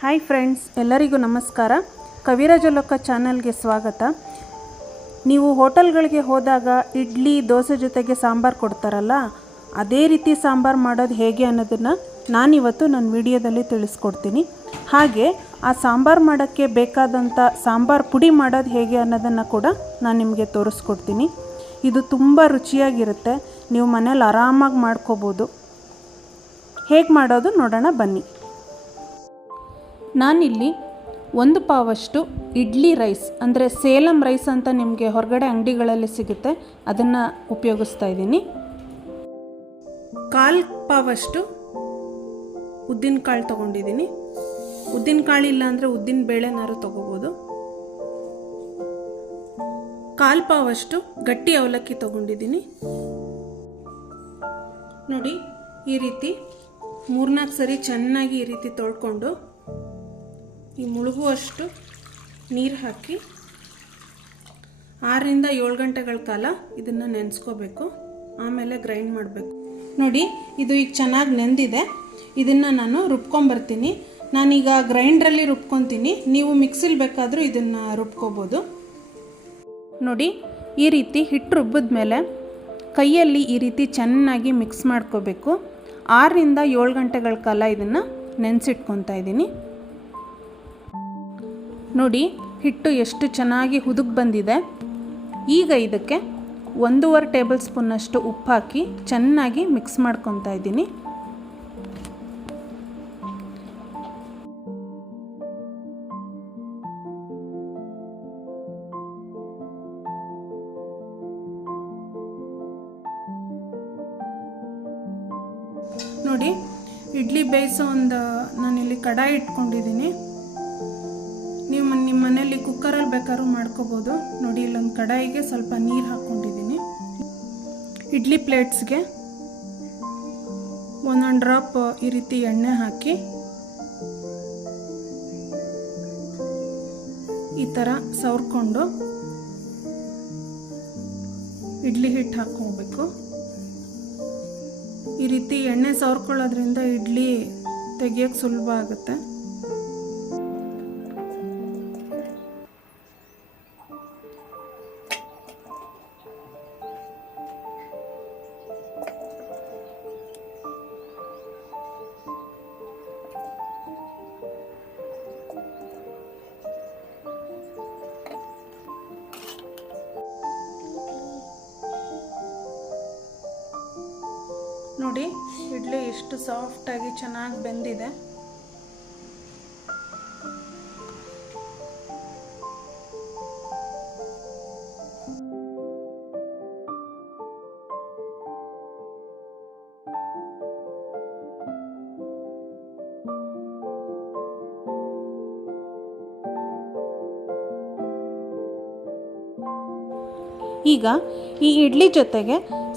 Hi friends, ಎಲ್ಲರಿಗೂ ನಮಸ್ಕಾರ. ಕವಿರಾಜ ಲೋಕ ಚಾನಲ್ಗೆ ಸ್ವಾಗತ. ನೀವು ಹೋಟೆಲ್ಗಳಿಗೆ ಹೋದಾಗ ಇಡ್ಲಿ ದೋಸೆ ಜೊತೆಗೆ ಸಾಂಬಾರು ಕೊಡ್ತಾರಲ್ಲ, ಅದೇ ರೀತಿ ಸಾಂಬಾರು ಮಾಡೋದು ಹೇಗೆ ಅನ್ನೋದನ್ನು ನಾನಿವತ್ತು ನನ್ನ ವಿಡಿಯೋದಲ್ಲಿ ತಿಳಿಸ್ಕೊಡ್ತೀನಿ. ಹಾಗೆ ಆ ಸಾಂಬಾರು ಮಾಡೋಕ್ಕೆ ಬೇಕಾದಂಥ ಸಾಂಬಾರು ಪುಡಿ ಮಾಡೋದು ಹೇಗೆ ಅನ್ನೋದನ್ನು ಕೂಡ ನಾನು ನಿಮಗೆ ತೋರಿಸ್ಕೊಡ್ತೀನಿ. ಇದು ತುಂಬ ರುಚಿಯಾಗಿರುತ್ತೆ. ನೀವು ಮನೇಲಿ ಆರಾಮಾಗಿ ಮಾಡ್ಕೋಬೋದು. ಹೇಗೆ ಮಾಡೋದು ನೋಡೋಣ ಬನ್ನಿ. ನಾನಿಲ್ಲಿ 1 ಪಾವಷ್ಟು ಇಡ್ಲಿ ರೈಸ್, ಅಂದರೆ ಸೇಲಂ ರೈಸ್ ಅಂತ ನಿಮಗೆ ಹೊರಗಡೆ ಅಂಗಡಿಗಳಲ್ಲಿ ಸಿಗುತ್ತೆ, ಅದನ್ನು ಉಪಯೋಗಿಸ್ತಾ ಇದ್ದೀನಿ. 1/4 ಪಾವಷ್ಟು ಉದ್ದಿನಕಾಳು ತೊಗೊಂಡಿದ್ದೀನಿ. ಉದ್ದಿನಕಾಳು ಇಲ್ಲ ಅಂದರೆ ಉದ್ದಿನ ಬೇಳೆನಾರು ತೊಗೋಬೋದು. 1/4 ಪಾವಷ್ಟು ಗಟ್ಟಿ ಅವಲಕ್ಕಿ ತೊಗೊಂಡಿದ್ದೀನಿ. ನೋಡಿ, ಈ ರೀತಿ 3-4 ಸರಿ ಚೆನ್ನಾಗಿ ಈ ರೀತಿ ತೊಳ್ಕೊಂಡು ಈ ಮುಳುಗುವಷ್ಟು ನೀರು ಹಾಕಿ 6ರಿಂದ 7 ಗಂಟೆಗಳ ಕಾಲ ಇದನ್ನು ನೆನೆಸ್ಕೋಬೇಕು. ಆಮೇಲೆ ಗ್ರೈಂಡ್ ಮಾಡಬೇಕು. ನೋಡಿ, ಇದು ಈಗ ಚೆನ್ನಾಗಿ ನೆಂದಿದೆ. ಇದನ್ನು ನಾನು ರುಬ್ಕೊಂಬರ್ತೀನಿ. ನಾನೀಗ ಗ್ರೈಂಡ್ರಲ್ಲಿ ರುಬ್ಕೊತೀನಿ. ನೀವು ಮಿಕ್ಸಿಲಿ ಬೇಕಾದರೂ ಇದನ್ನು ರುಬ್ಕೋಬೋದು. ನೋಡಿ, ಈ ರೀತಿ ಹಿಟ್ಟು ರುಬ್ಬಿದ ಮೇಲೆ ಕೈಯಲ್ಲಿ ಈ ರೀತಿ ಚೆನ್ನಾಗಿ ಮಿಕ್ಸ್ ಮಾಡ್ಕೋಬೇಕು. 6ರಿಂದ 7 ಗಂಟೆಗಳ ಕಾಲ ಇದನ್ನು ನೆನೆಸಿಟ್ಕೊತಾ ಇದ್ದೀನಿ. ನೋಡಿ, ಹಿಟ್ಟು ಎಷ್ಟು ಚೆನ್ನಾಗಿ ಹುದುಗ್ ಬಂದಿದೆ. ಈಗ ಇದಕ್ಕೆ 1.5 ಟೇಬಲ್ ಸ್ಪೂನಷ್ಟು ಉಪ್ಪು ಹಾಕಿ ಚೆನ್ನಾಗಿ ಮಿಕ್ಸ್ ಮಾಡ್ಕೊತಾ ಇದ್ದೀನಿ. ನೋಡಿ, ಇಡ್ಲಿ ಬೇಯಿಸೋ ನಾನಿಲ್ಲಿ ಕಡಾಯಿ ಇಟ್ಕೊಂಡಿದ್ದೀನಿ. ನೀವು ನಿಮ್ಮ ಮನೆಯಲ್ಲಿ ಕುಕ್ಕರಲ್ಲಿ ಬೇಕಾದ್ರೂ ಮಾಡ್ಕೋಬೋದು. ನೋಡಿ, ಇಲ್ಲೊಂದು ಕಡಾಯಿಗೆ ಸ್ವಲ್ಪ ನೀರು ಹಾಕ್ಕೊಂಡಿದ್ದೀನಿ. ಇಡ್ಲಿ ಪ್ಲೇಟ್ಸ್ಗೆ 1 ಡ್ರಾಪ್ ಈ ರೀತಿ ಎಣ್ಣೆ ಹಾಕಿ ಈ ಥರ ಸವರ್ಕೊಂಡು ಇಡ್ಲಿ ಹಿಟ್ಟು ಹಾಕ್ಕೋಬೇಕು. ಈ ರೀತಿ ಎಣ್ಣೆ ಸವರ್ಕೊಳ್ಳೋದ್ರಿಂದ ಇಡ್ಲಿ ತೆಗಿಯೋಕ್ಕೆ ಸುಲಭ ಆಗುತ್ತೆ. ನೋಡಿ, ಇಡ್ಲಿ ಎಷ್ಟು ಸಾಫ್ಟಾಗಿ ಚೆನ್ನಾಗಿ ಬೆಂದಿದೆ. ಈಗ ಈ ಇಡ್ಲಿ ಜೊತೆಗೆ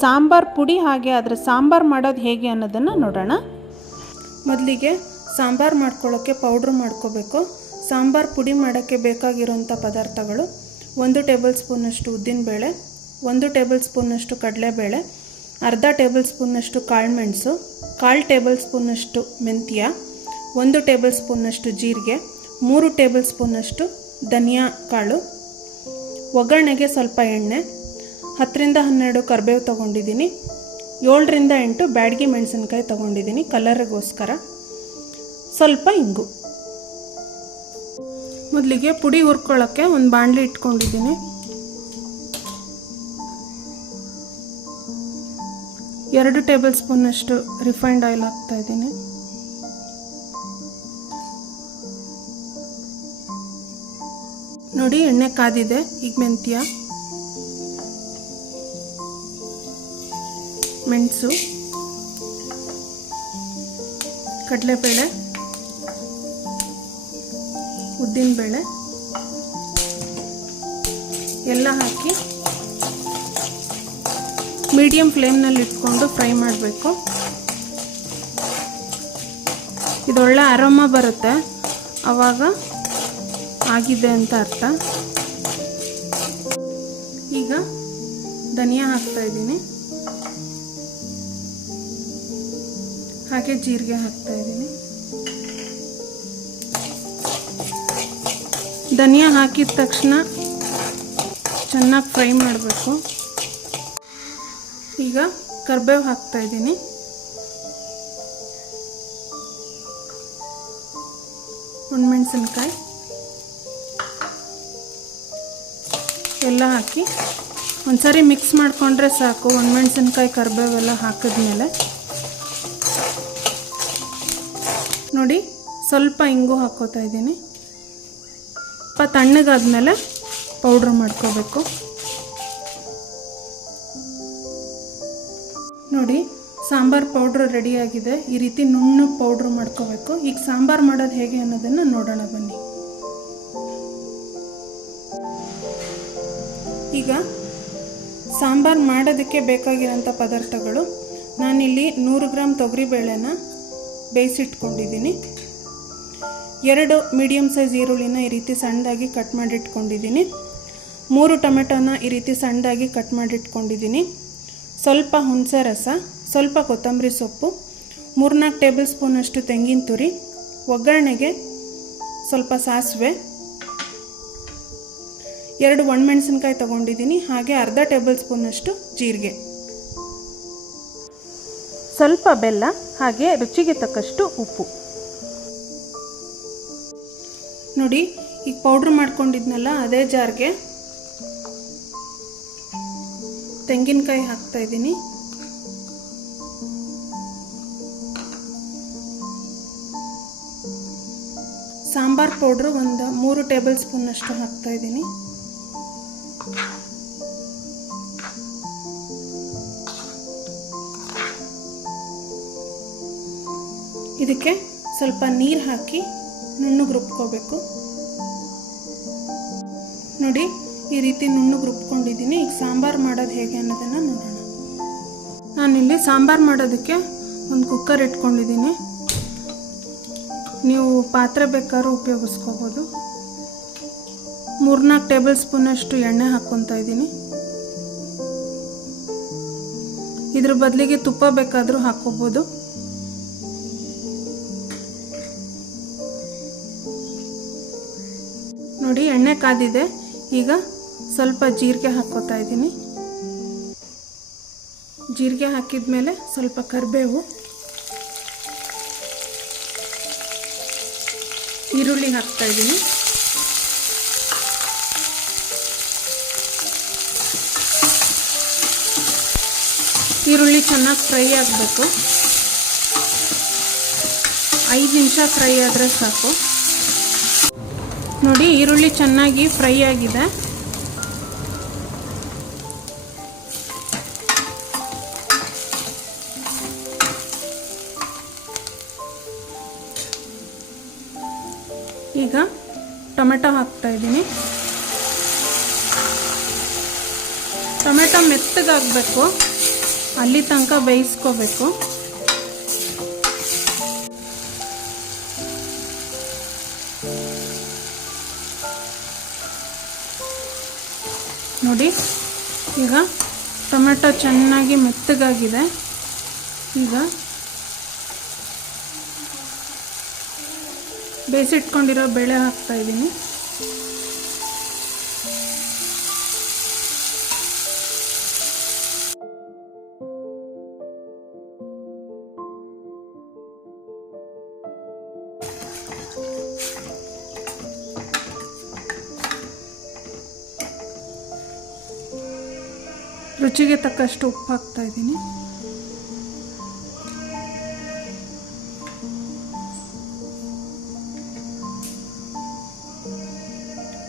ಸಾಂಬಾರು ಪುಡಿ, ಹಾಗೆ ಅದರ ಸಾಂಬಾರು ಮಾಡೋದು ಹೇಗೆ ಅನ್ನೋದನ್ನು ನೋಡೋಣ. ಮೊದಲಿಗೆ ಸಾಂಬಾರು ಮಾಡ್ಕೊಳ್ಳೋಕ್ಕೆ ಪೌಡ್ರ್ ಮಾಡ್ಕೋಬೇಕು. ಸಾಂಬಾರು ಪುಡಿ ಮಾಡೋಕ್ಕೆ ಬೇಕಾಗಿರೋಂಥ ಪದಾರ್ಥಗಳು: 1 ಟೇಬಲ್ ಸ್ಪೂನಷ್ಟು ಉದ್ದಿನಬೇಳೆ, 1 ಟೇಬಲ್ ಸ್ಪೂನಷ್ಟು ಕಡಲೆಬೇಳೆ, ಅರ್ಧ ಟೇಬಲ್ ಸ್ಪೂನಷ್ಟು ಕಾಳುಮೆಣಸು, 1/4 ಟೇಬಲ್ ಸ್ಪೂನಷ್ಟು ಮೆಂತ್ಯ, 1 ಟೇಬಲ್ ಸ್ಪೂನಷ್ಟು ಜೀರಿಗೆ, 3 ಟೇಬಲ್ ಸ್ಪೂನಷ್ಟು ಧನಿಯಾ ಕಾಳು, ಒಗ್ಗರಣೆಗೆ ಸ್ವಲ್ಪ ಎಣ್ಣೆ, 10ರಿಂದ 12 ಕರಿಬೇವು ತೊಗೊಂಡಿದ್ದೀನಿ, 7ರಿಂದ 8 ಬ್ಯಾಡಗಿ ಮೆಣಸಿನ್ಕಾಯಿ ತೊಗೊಂಡಿದ್ದೀನಿ ಕಲರಿಗೋಸ್ಕರ, ಸ್ವಲ್ಪ ಇಂಗು. ಮೊದಲಿಗೆ ಪುಡಿ ಹುರ್ಕೊಳ್ಳೋಕ್ಕೆ ಒಂದು ಬಾಣಲಿ ಇಟ್ಕೊಂಡಿದ್ದೀನಿ. 2 ಟೇಬಲ್ ಸ್ಪೂನಷ್ಟು ರಿಫೈನ್ಡ್ ಆಯಿಲ್ ಹಾಕ್ತಾಯಿದ್ದೀನಿ. ನೋಡಿ, ಎಣ್ಣೆ ಕಾದಿದೆ. ಈಗ ಮೆಂತ್ಯ, ಮೆಣಸು, ಕಡಲೆಬೇಳೆ, ಉದ್ದಿನಬೇಳೆ ಎಲ್ಲ ಹಾಕಿ ಮೀಡಿಯಂ ಫ್ಲೇಮ್ನಲ್ಲಿ ಇಟ್ಕೊಂಡು ಫ್ರೈ ಮಾಡಬೇಕು. ಇದೊಳ್ಳೆ ಅರೋಮಾ ಬರುತ್ತೆ, ಆವಾಗ ಆಗಿದೆ ಅಂತ ಅರ್ಥ. ಈಗ ಧನಿಯಾ ಹಾಕ್ತಾ ಇದ್ದೀನಿ. ಹಾಗೆ ಜೀರಿಗೆ ಹಾಕ್ತಾ ಇದ್ದೀನಿ. ಧನಿಯಾ ಹಾಕಿದ ತಕ್ಷಣ ಚೆನ್ನಾಗಿ ಫ್ರೈ ಮಾಡಬೇಕು. ಈಗ ಕರಿಬೇವು ಹಾಕ್ತಾಯಿದ್ದೀನಿ. ಒಣಮೆಣಸಿನ್ಕಾಯಿ ಎಲ್ಲ ಹಾಕಿ ಒಂದ್ಸರಿ ಮಿಕ್ಸ್ ಮಾಡಿಕೊಂಡ್ರೆ ಸಾಕು. ಒಣಮೆಣಸಿನ್ಕಾಯಿ ಕರಿಬೇವೆಲ್ಲ ಹಾಕಿದ್ಮೇಲೆ ನೋಡಿ ಸ್ವಲ್ಪ ಇಂಗು ಹಾಕ್ಕೋತಾ ಇದ್ದೀನಿ. ಸ್ವಲ್ಪ ತಣ್ಣಗಾದ್ಮೇಲೆ ಪೌಡ್ರ್ ಮಾಡ್ಕೋಬೇಕು. ನೋಡಿ ಸಾಂಬಾರು ಪೌಡ್ರ್ ರೆಡಿಯಾಗಿದೆ. ಈ ರೀತಿ ನುಣ್ಣಗೆ ಪೌಡ್ರ್ ಮಾಡ್ಕೋಬೇಕು. ಈಗ ಸಾಂಬಾರು ಮಾಡೋದು ಹೇಗೆ ಅನ್ನೋದನ್ನು ನೋಡೋಣ ಬನ್ನಿ. ಈಗ ಸಾಂಬಾರು ಮಾಡೋದಕ್ಕೆ ಬೇಕಾಗಿರೋಂಥ ಪದಾರ್ಥಗಳು, ನಾನಿಲ್ಲಿ 100 ಗ್ರಾಮ್ ತೊಗರಿಬೇಳೆನ ಬೇಯಿಸಿಟ್ಕೊಂಡಿದ್ದೀನಿ. 2 ಮೀಡಿಯಮ್ ಸೈಜ್ ಈರುಳ್ಳಿನ ಈ ರೀತಿ ಸಣ್ಣದಾಗಿ ಕಟ್ ಮಾಡಿಟ್ಕೊಂಡಿದ್ದೀನಿ. 3 ಟೊಮೆಟೊನ ಈ ರೀತಿ ಸಣ್ಣದಾಗಿ ಕಟ್ ಮಾಡಿಟ್ಕೊಂಡಿದ್ದೀನಿ. ಸ್ವಲ್ಪ ಹುಣಸೆ ರಸ, ಸ್ವಲ್ಪ ಕೊತ್ತಂಬರಿ ಸೊಪ್ಪು, 3-4 ಟೇಬಲ್ ಸ್ಪೂನಷ್ಟು ತೆಂಗಿನ ತುರಿ, ಒಗ್ಗರಣೆಗೆ ಸ್ವಲ್ಪ ಸಾಸಿವೆ, 2 ಒಣಮೆಣಸಿನ್ಕಾಯಿ ತೊಗೊಂಡಿದ್ದೀನಿ, ಹಾಗೆ ಅರ್ಧ ಟೇಬಲ್ ಸ್ಪೂನಷ್ಟು ಜೀರಿಗೆ, ಸ್ವಲ್ಪ ಬೆಲ್ಲ, ಹಾಗೆ ರುಚಿಗೆ ತಕ್ಕಷ್ಟು ಉಪ್ಪು. ನೋಡಿ ಈಗ ಪೌಡ್ರ್ ಮಾಡ್ಕೊಂಡಿದ್ನಲ್ಲ ಅದೇ ಜಾರ್ಗೆ ತೆಂಗಿನಕಾಯಿ ಹಾಕ್ತಾಯಿದ್ದೀನಿ. ಸಾಂಬಾರ್ ಪೌಡ್ರು ಒಂದು 3 ಟೇಬಲ್ ಸ್ಪೂನಷ್ಟು ಹಾಕ್ತಾಯಿದ್ದೀನಿ. ಇದಕ್ಕೆ ಸ್ವಲ್ಪ ನೀರು ಹಾಕಿ ನುಣ್ಣಗೆ ರುಬ್ಕೋಬೇಕು. ನೋಡಿ ಈ ರೀತಿ ನುಣ್ಣಗೆ ರುಬ್ಕೊಂಡಿದ್ದೀನಿ. ಈಗ ಸಾಂಬಾರು ಮಾಡೋದು ಹೇಗೆ ಅನ್ನೋದನ್ನು ನೋಡೋಣ. ನಾನಿಲ್ಲಿ ಸಾಂಬಾರು ಮಾಡೋದಕ್ಕೆ ಒಂದು ಕುಕ್ಕರ್ ಇಟ್ಕೊಂಡಿದ್ದೀನಿ. ನೀವು ಪಾತ್ರೆ ಬೇಕಾದ್ರೂ ಉಪಯೋಗಿಸ್ಕೋಬೋದು. 3-4 ಟೇಬಲ್ ಸ್ಪೂನಷ್ಟು ಎಣ್ಣೆ ಹಾಕ್ಕೊತಾ ಇದ್ದೀನಿ. ಇದ್ರ ಬದಲಿಗೆ ತುಪ್ಪ ಬೇಕಾದರೂ ಹಾಕ್ಕೋಬೋದು. ನೋಡಿ ಎಣ್ಣೆ ಕಾದಿದೆ. ಈಗ ಸ್ವಲ್ಪ ಜೀರಿಗೆ ಹಾಕ್ಕೋತಾ ಇದ್ದೀನಿ. ಜೀರಿಗೆ ಹಾಕಿದ ಮೇಲೆ ಸ್ವಲ್ಪ ಕರಿಬೇವು, ಈರುಳ್ಳಿ ಹಾಕ್ತಾ ಇದ್ದೀನಿ. ಈರುಳ್ಳಿ ಚೆನ್ನಾಗಿ ಫ್ರೈ ಆಗಬೇಕು. 5 ನಿಮಿಷ ಫ್ರೈ ಆದರೆ ಸಾಕು. ನೋಡಿ ಈರುಳ್ಳಿ ಚೆನ್ನಾಗಿ ಫ್ರೈ ಆಗಿದೆ. ಈಗ ಟೊಮೆಟೊ ಹಾಕ್ತಾ ಇದ್ದೀನಿ. ಟೊಮೆಟೊ ಮೆತ್ತಗಾಗಬೇಕು, ಅಲ್ಲಿ ತನಕ ಬೇಯಿಸ್ಕೋಬೇಕು. ನೋಡಿ ಈಗ ಟೊಮೆಟೊ ಚೆನ್ನಾಗಿ ಮೆತ್ತಗಾಗಿದೆ. ಈಗ ಬೇಯಿಸಿಟ್ಕೊಂಡಿರೋ ಬೇಳೆ ಹಾಕ್ತಾ ಇದ್ದೀನಿ. ರುಚಿಗೆ ತಕ್ಕಷ್ಟು ಉಪ್ಪು ಹಾಕ್ತಾ ಇದ್ದೀನಿ.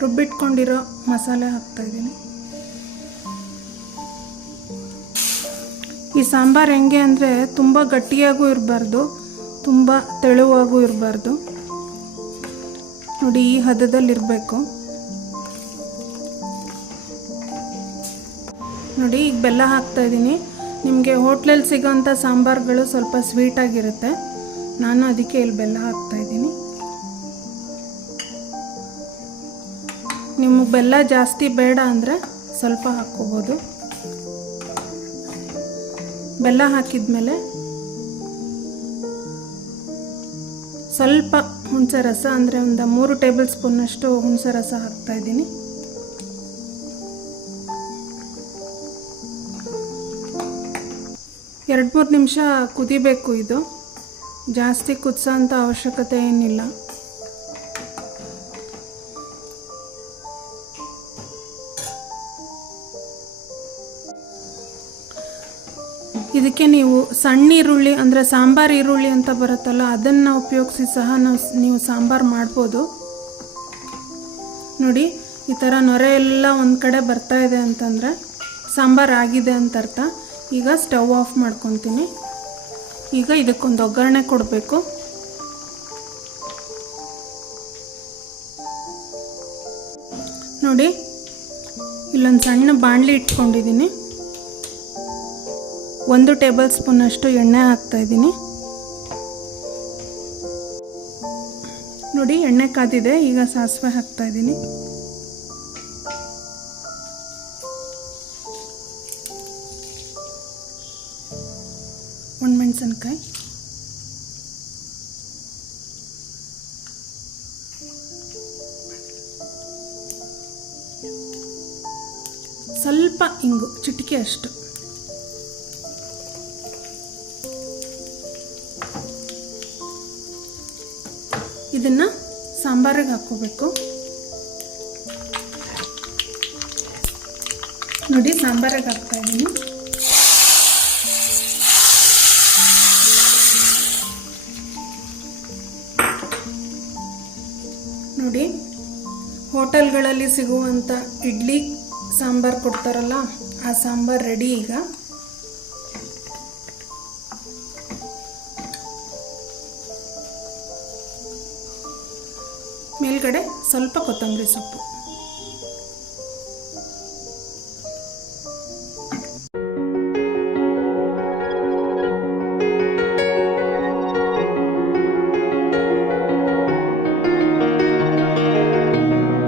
ರುಬ್ಬಿಟ್ಕೊಂಡಿರೋ ಮಸಾಲೆ ಹಾಕ್ತಾ ಇದ್ದೀನಿ. ಈ ಸಾಂಬಾರು ಹೆಂಗೆ ಅಂದರೆ ತುಂಬ ಗಟ್ಟಿಯಾಗೂ ಇರಬಾರ್ದು, ತುಂಬ ತೆಳುವಾಗೂ ಇರಬಾರ್ದು. ನೋಡಿ ಈ ಹದದಲ್ಲಿರಬೇಕು. ನೋಡಿ ಈಗ ಬೆಲ್ಲ ಹಾಕ್ತಾ ಇದ್ದೀನಿ. ನಿಮಗೆ ಹೋಟ್ಲಲ್ಲಿ ಸಿಗೋಂಥ ಸಾಂಬಾರುಗಳು ಸ್ವಲ್ಪ ಸ್ವೀಟಾಗಿರುತ್ತೆ, ನಾನು ಅದಕ್ಕೆ ಇಲ್ಲಿ ಬೆಲ್ಲ ಹಾಕ್ತಾ ಇದ್ದೀನಿ. ನಿಮಗೆ ಬೆಲ್ಲ ಜಾಸ್ತಿ ಬೇಡ ಅಂದರೆ ಸ್ವಲ್ಪ ಹಾಕ್ಕೋಬೋದು. ಬೆಲ್ಲ ಹಾಕಿದ್ಮೇಲೆ ಸ್ವಲ್ಪ ಹುಣಸೆ ರಸ ಅಂದರೆ ಒಂದು 3 ಟೇಬಲ್ ಸ್ಪೂನಷ್ಟು ಹುಣಸೆ ರಸ ಹಾಕ್ತಾಯಿದ್ದೀನಿ. ಎರಡು 3 ನಿಮಿಷ ಕುದಿಬೇಕು. ಇದು ಜಾಸ್ತಿ ಕುದಿಸೋ ಅಂಥ ಅವಶ್ಯಕತೆ ಏನಿಲ್ಲ. ಇದಕ್ಕೆ ನೀವು ಸಣ್ಣ ಈರುಳ್ಳಿ ಅಂದರೆ ಸಾಂಬಾರು ಈರುಳ್ಳಿ ಅಂತ ಬರುತ್ತಲ್ಲ, ಅದನ್ನು ಉಪಯೋಗಿಸಿ ಸಹ ನೀವು ಸಾಂಬಾರು ಮಾಡ್ಬೋದು. ನೋಡಿ, ಈ ಥರ ನೊರೆ ಎಲ್ಲ ಒಂದು ಕಡೆ ಬರ್ತಾ ಇದೆ ಅಂತಂದರೆ ಸಾಂಬಾರು ಆಗಿದೆ ಅಂತ ಅರ್ಥ. ಈಗ ಸ್ಟವ್ ಆಫ್ ಮಾಡ್ಕೊತೀನಿ. ಈಗ ಇದಕ್ಕೊಂದು ಒಗ್ಗರಣೆ ಕೊಡಬೇಕು. ನೋಡಿ, ಇಲ್ಲೊಂದು ಸಣ್ಣ ಬಾಣಲಿ ಇಟ್ಕೊಂಡಿದ್ದೀನಿ. 1 ಟೇಬಲ್ ಸ್ಪೂನಷ್ಟು ಎಣ್ಣೆ ಹಾಕ್ತಾಯಿದ್ದೀನಿ. ನೋಡಿ, ಎಣ್ಣೆ ಕಾದಿದೆ. ಈಗ ಸಾಸಿವೆ ಹಾಕ್ತಾಯಿದ್ದೀನಿ. ಒಣಮೆಣಸಿನ್ಕಾಯಿ, ಸ್ವಲ್ಪ ಇಂಗು, ಚಿಟಿಕೆ ಅಷ್ಟು. ಇದನ್ನು ಸಾಂಬಾರಿಗೆ ಹಾಕ್ಕೋಬೇಕು. ನೋಡಿ, ಸಾಂಬಾರಿಗೆ ಹಾಕ್ತಾಯಿದ್ದೀನಿ. ನೋಡಿ, ಹೋಟೆಲ್ಗಳಲ್ಲಿ ಸಿಗುವಂಥ ಇಡ್ಲಿ ಸಾಂಬಾರು ಕೊಡ್ತಾರಲ್ಲ, ಆ ಸಾಂಬಾರು ರೆಡಿ. ಈಗ ಮೇಲ್ಗಡೆ ಸ್ವಲ್ಪ ಕೊತ್ತಂಬರಿ ಸೊಪ್ಪು.